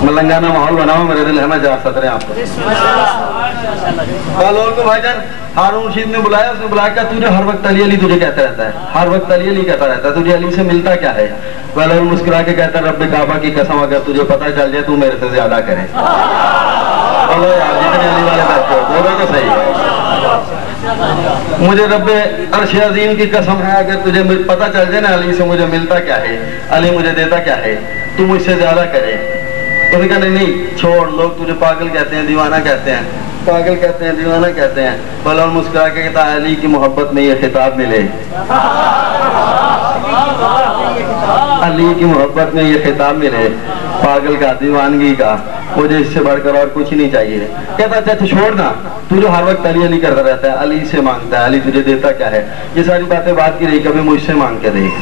ملنگانہ ماحول بناؤ میرے دل ہے میں جا سکتے ہیں آپ کو. بہلول کو بھائی جان ہارون رشید نے بلایا, اس نے بلایا کہ تجھے ہر وقت علی علی تجھے کہتا رہتا ہے, ہر وقت علی علی کہتا رہتا ہے, تجھے علی سے ملتا کیا ہے؟ بہلول مسکرا کے کہتا ہے رب کعبہ کی قسم اگر تجھے پتہ چل جائے تو میرے سے زیادہ کرے. بولو یار جتنے علی والے بیٹھے ہو بولو تو صحیح. مجھے رب عرش عظیم کی قسم ہے اگر تجھے پتہ چل جائے نا علی سے مجھے ملتا کیا ہے, علی مجھے دیتا کیا ہے, تو مجھ سے زیادہ کرے. تو نے کہا نہیں چھوڑ, لوگ تجھے پاگل کہتے ہیں, دیوانہ کہتے ہیں, پاگل کہتے ہیں, دیوانہ کہتے ہیں. بہلول مسکرا کے کہتا ہے علی کی محبت میں یہ خطاب ملے, علی کی محبت میں یہ خطاب ملے, پاگل کا, دیوانگی کا, مجھے اس سے بڑھ کر اور کچھ نہیں چاہیے. کہتا اچھا چھوڑ نا, تو جو ہر وقت علی علی کرتا رہتا ہے, علی سے مانگتا ہے, علی تجھے دیتا کیا ہے؟ یہ ساری باتیں بات کی رہی, کبھی مجھ سے مانگ کے دیکھ,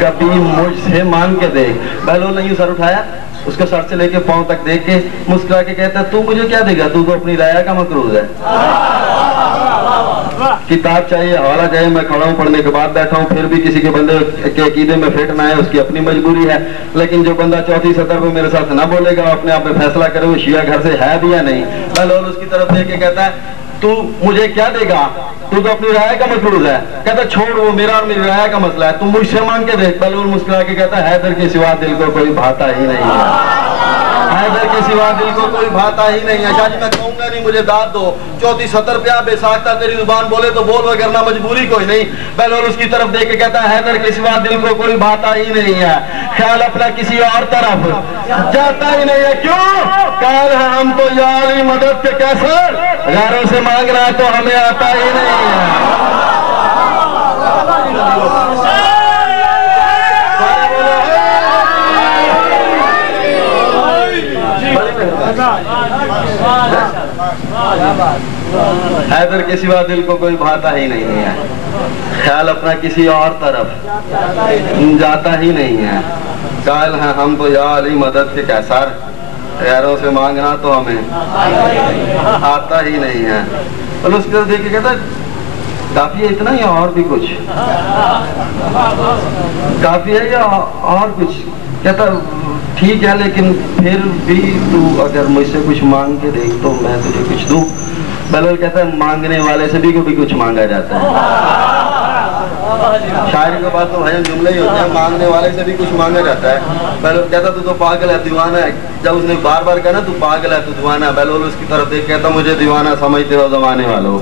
کبھی مجھ سے مانگ کے دیکھ. بہلول نے یوں سر اٹھایا, اس کے سر سے لے کے پاؤں تک دیکھ کے مسکرا کے کہتا ہے تو مجھے کیا دے گا, تو اپنی رایا کا مقروض ہے. کتاب چاہیے, حوالہ چاہیے, میں کھڑا ہوں پڑھنے کے بعد بیٹھا ہوں, پھر بھی کسی کے بندے کے عقیدے میں فٹ نہ ہے, اس کی اپنی مجبوری ہے. لیکن جو بندہ چوتھی سطر پہ میرے ساتھ نہ بولے گا, اپنے آپ میں فیصلہ کرے وہ شیعہ گھر سے ہے بھی یا نہیں. بہلول اس کی طرف دیکھ کے کہتا ہے تو مجھے کیا دے گا, تو اپنی رائے کا مقروض ہے. کہتا چھوڑ, وہ میرا اور میری رائے کا مسئلہ ہے, تم مجھ سے مانگ کے دیکھ. بہلول مسکرا کے کہتا ہے حیدر کے سوا دل کو کوئی بھاتا ہی نہیں ہے, حیدر کے سوا دل کو کوئی بھاتا ہی نہیں ہے. شاہ جی میں کہوں گا نہیں مجھے داد دو, چوتھی سطر پہ بے ساختہ تیری زبان بولے تو بول, وگرنہ مجبوری کوئی نہیں. بہلول اس کی طرف دیکھ کے کہتا ہے حیدر کے سوا دل کو کوئی بھاتا ہی نہیں ہے, خیال اپنا کسی اور طرف جاتا ہی نہیں ہے. کیوں؟ قائل ہے ہم تو یا علی مدد کے کیسے, غیروں سے مانگنا تو ہمیں آتا ہی نہیں ہے. حیدر کے سوا دل کو کوئی بھاتا ہی نہیں ہے, خیال اپنا کسی اور طرف جاتا ہی نہیں ہے. قائل ہیں ہم تو یا علی مدد کے کیسر, غیروں سے مانگنا تو ہمیں آتا ہی نہیں ہے. اور اس کے دیکھ کے کہتا کافی ہے اتنا یا اور بھی کچھ, کافی ہے یا اور کچھ؟ کہتا ٹھیک ہے لیکن پھر بھی تو اگر مجھ سے کچھ مانگ کے دیکھ تو میں تجھے کچھ دوں. بہلول کہتا ہے مانگنے والے سے بھی کبھی کچھ مانگا جاتا ہے. شاعری کے بعد تو بھائی جملے ہی ہوتے ہیں, مانگنے والے سے بھی کچھ مانگا جاتا ہے. بہلول کہتا تو پاگل ہے, دیوانہ ہے. جب اس نے بار بار کہا نا تو پاگل ہے, تو دیوانہ ہے, بہلول اس کی طرف دیکھ کہتا مجھے دیوانہ سمجھتے ہو زمانے والوں,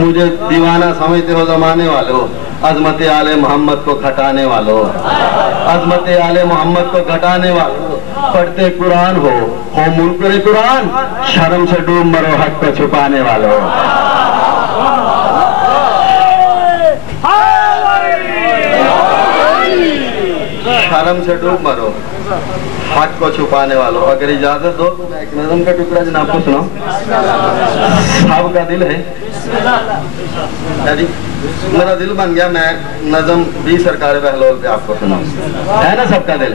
مجھے دیوانہ سمجھتے ہو زمانے والوں, عظمت آل محمد کو گھٹانے والوں, عظمت آل محمد کو گھٹانے والوں. پڑھتے قرآن ہو منکر قرآن, شرم سے ڈوب مرو حق کو چھپانے والوں. شرم سے ڈوب مرو حق کو چھپانے والوں. اگر اجازت دو تو میں ایک نظم کا ٹکڑا جناب کو سناؤں. صاحب کا دل ہے جی, میرا دل بن گیا, میں نظم بھی سرکار بہلول پہ آپ کو سناؤں. ہے نا سب کا دل,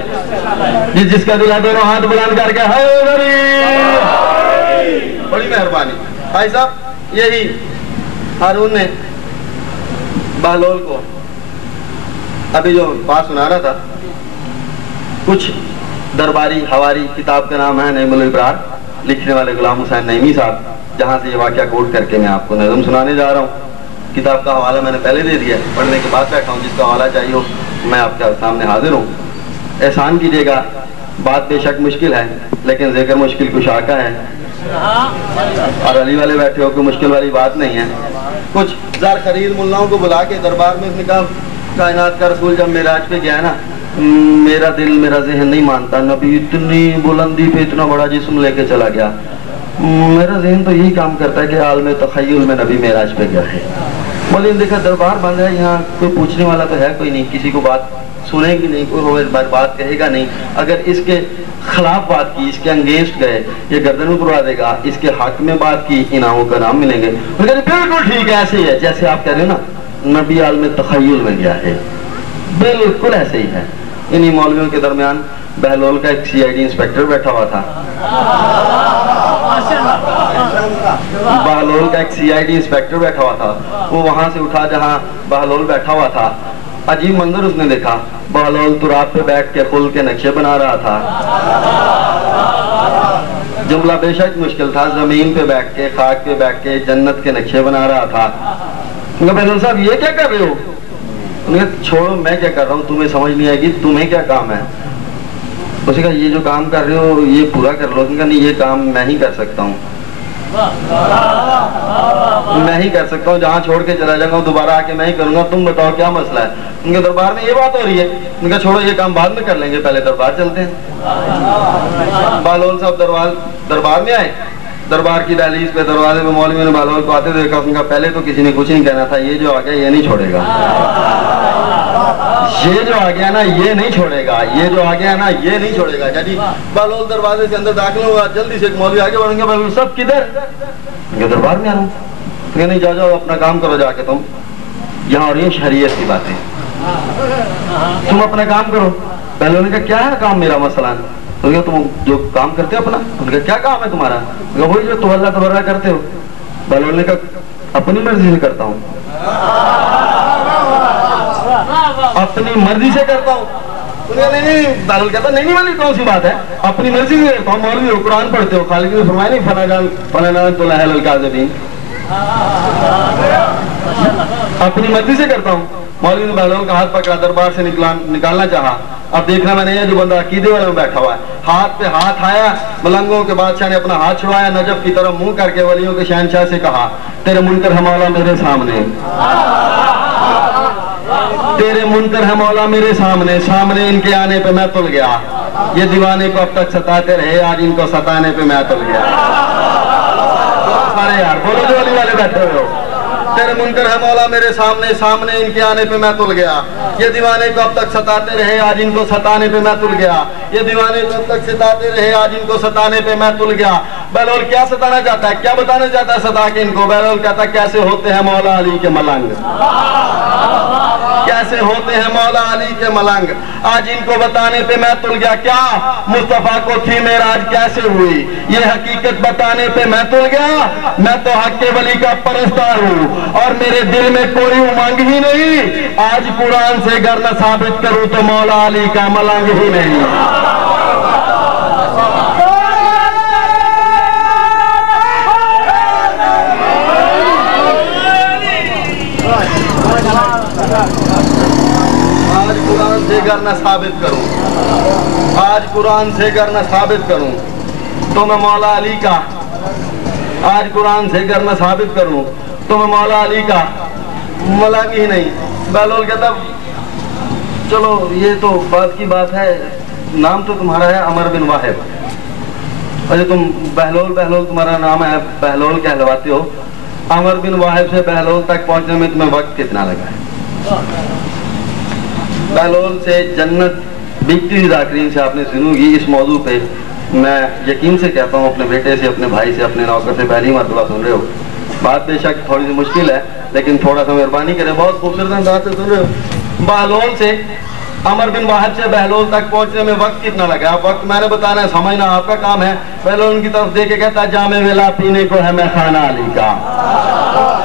جس کا دل ہے دونوں ہاتھ بلند کر کے بڑی مہربانی. بھائی صاحب یہی ہارون نے بہلول کو ابھی جو بات سنا رہا تھا, کچھ درباری حواری, کتاب کا نام ہے نعیم الابرار, لکھنے والے غلام حسین نعیمی صاحب, جہاں سے یہ واقعہ کوٹ کر کے میں آپ کو نظم سنانے جا رہا ہوں. کتاب کا حوالہ میں نے پہلے دے دیا, پڑھنے کے بعد بیٹھا ہوں, جس کا حوالہ چاہیے ہو میں آپ کے سامنے حاضر ہوں. احسان کیجیے گا, بات بے شک مشکل ہے لیکن ذکر مشکل کشا کا ہے, اور علی والے بیٹھے ہو کوئی مشکل والی بات نہیں ہے. کچھ زر خرید ملاؤں کو بلا کے دربار میں اس نے کہا کائنات کا رسول جب معراج پہ گیا نا, میرا دل میرا ذہن نہیں مانتا, نبی اتنی بلندی پہ اتنا بڑا جسم لے کے چلا گیا, میرا ذہن تو یہی کام کرتا ہے کہ عالم تخیل میں نبی معراج پہ گیا ہے. بولے دیکھا دربار بند ہے, یہاں کوئی پوچھنے والا تو ہے کوئی نہیں, کسی کو بات سنے گی نہیں, کوئی بات کہے گا نہیں. اگر اس کے خلاف بات کی, اس کے انگیسٹ گئے, یہ گردن اڑا دے گا. اس کے حق میں بات کی, انعاموں کا نام ملیں گے. بالکل ٹھیک ہے, ایسے ہی ہے جیسے آپ کہہ رہے ہو نا, نبی عالم تخیل میں گیا ہے, بالکل ایسے ہی ہے. انہی مولویوں کے درمیان بہلول کا ایک سی آئی ڈی انسپیکٹر بیٹھا ہوا تھا. بہلول کا ایک سی آئی ڈی انسپیکٹر بیٹھا ہوا تھا. وہ وہاں سے اٹھا جہاں بہلول بیٹھا ہوا تھا, عجیب منظر اس نے دیکھا، بہلول تراب پہ بیٹھ کے پل کے نقشے بنا رہا تھا۔ جملہ بے شک مشکل تھا، زمین پہ بیٹھ کے، خاک پہ بیٹھ کے جنت کے نقشے بنا رہا تھا۔ بہلول صاحب یہ کیا کر رہے ہو؟ انہوں نے چھوڑو میں کیا کر رہا ہوں، تمہیں سمجھ نہیں آئے گی، تمہیں کیا کام ہے؟ اس نے کہا یہ جو کام کر رہے ہو یہ پورا کر لو۔ اس نے کہا نہیں، یہ کام میں ہی کر سکتا ہوں، میں ہی کر سکتا ہوں، جہاں چھوڑ کے چلا جاؤں گا دوبارہ آ کے میں ہی کروں گا، تم بتاؤ کیا مسئلہ ہے؟ ان کے دربار میں یہ بات ہو رہی ہے۔ ان کا چھوڑو یہ کام بعد میں کر لیں گے، پہلے دربار چلتے ہیں۔ بہلول صاحب دربار میں آئے، دربار کی دہلیز پہ دروازے پہ مولوی نے بہلول کو آتے دیکھا۔ ان کا پہلے تو کسی نے کچھ نہیں کہنا تھا، یہ جو آ گیا یہ نہیں چھوڑے گا، یہ جو آ گیا نا یہ نہیں چھوڑے گا، یہ جو آ گیا نا یہ نہیں چھوڑے گا۔ جی بہلول دروازے سے اندر داخل ہوا، جلدی سے ایک مولوی آگے بڑھیں گے، بہلول صاحب کدھر؟ ان کے دربار میں آ رہا ہوں۔ نہیں جاؤ جاؤ اپنا کام کرو جا کے، تم یہاں ہو رہی ہیں شریعت کی باتیں، تم اپنا کام کرو۔ بہلول نے کہا کیا ہے کام میرا مثلا؟ تم جو کام کرتے ہو اپنا؟ ان کا کیا کام ہے تمہارا؟ وہی جو تو اللہ تبرہ کرتے ہو۔ بہلول نے کہا اپنی مرضی سے کرتا ہوں، اپنی مرضی سے کرتا ہوں۔ نہیں، بہلول کہتا نہیں والی کون سی بات ہے، اپنی مرضی سے کرتا ہوں۔ مولوی ہو، قرآن پڑھتے ہو، خالق نے فرمایا نہیں فلاں جان تو لہل الکاذبین، اپنی مرضی سے کرتا ہوں۔ مولوی نے بہلول کا ہاتھ پکڑا، دربار سے نکالنا چاہا۔ اب دیکھنا میں نے یہ جو بندہ عقیدے والے میں بیٹھا ہوا ہے، ہاتھ پہ ہاتھ آیا، ملنگوں کے بادشاہ نے اپنا ہاتھ چھڑوایا، نجف کی طرف منہ کر کے ولیوں کے شہنشاہ سے کہا تیرے منکر ہے مولا میرے سامنے، تیرے منکر ہے مولا میرے سامنے، سامنے ان کے آنے پہ میں تل گیا، یہ دیوانے کو اب تک ستاتے رہے، آج ان کو ستانے پہ میں تل گیا۔ سارے یار بولو جو ولی والے بیٹھے ہوئے ہو، تیرے منکر ہے مولا میرے سامنے، سامنے ان کے آنے پہ میں تل گیا، یہ دیوانے کو اب تک ستاتے رہے، آج ان کو ستانے پہ میں تل گیا، یہ دیوانے کو اب تک ستاتے رہے، آج ان کو ستانے پہ میں تل گیا۔ بہلول کیا ستانا چاہتا ہے، کیا بتانا چاہتا ہے ستا کے ان کو؟ بہلول کہتا ہے کیسے ہوتے ہیں مولا علی کے ملنگ، کیسے ہوتے ہیں مولا علی کے ملنگ، آج ان کو بتانے پہ میں تل گیا۔ کیا مصطفیٰ کو تھی معراج کیسے ہوئی، یہ حقیقت بتانے پہ میں تل گیا۔ میں تو حق کے ولی کا پرستار ہوں اور میرے دل میں کوئی امنگ ہی نہیں، آج قرآن سے گر نہ ثابت کروں تو مولا علی کا ملنگ ہی نہیں۔ آج قرآن سے گر نہ ثابت کروں، آج قرآن سے گر نہ ثابت کروں تو میں مولا علی کا، آج قرآن سے گر نہ ثابت کروں تو میں مولا علی کا ملنگ ہی نہیں۔ بہلول کہتا چلو یہ تو بات کی بات ہے، نام تو تمہارا ہے عمر بن واحد، اچھا تم بہلول تمہارا نام ہے، بہلول کہلواتے ہو، عمر بن واحد سے بہلول تک پہنچنے میں تمہیں وقت کتنا لگا ہے؟ بہلول سے جنت بکتی ذاکرین سے آپ نے سنو گی، اس موضوع پہ میں یقین سے کہتا ہوں، اپنے بیٹے سے، اپنے بھائی سے، اپنے نوکر سے پہلی مرتبہ سن رہے ہو۔ بات بے شک تھوڑی سی مشکل ہے لیکن تھوڑا سا مہربانی کریں، بہت خوبصورت انداز سے سن رہے ہو۔ بہلول سے عمر بن واحد سے بہلول تک پہنچنے میں وقت کتنا لگا؟ وقت میں نے بتانا ہے، سمجھنا آپ کا کام ہے۔ بہلول ان کی طرف دیکھ کے کہتا ہے جام ویلا پینے کو ہے میخانہ علی کا،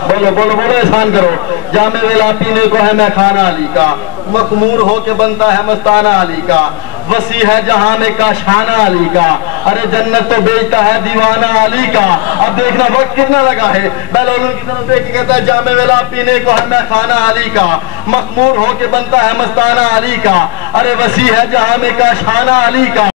بولو بولو بولو احسان کرو، جام ویلا پینے کو ہے میخانہ علی کا، مخمور ہو کے بنتا ہے مستانہ علی کا، وسیع ہے جہاں میں کاشانہ علی کا، ارے جنت تو بیچتا ہے دیوانہ علی کا۔ اب دیکھنا وقت کتنا لگا ہے۔ بہلول ان کی طرف دیکھ کے کہتا ہے جام ویلا پینے کو ہے میخانہ علی کا، مخمور ہو کے بنتا ہے مستانہ علی کا، ارے وسیع ہے جہاں میں کاشانہ علی کا۔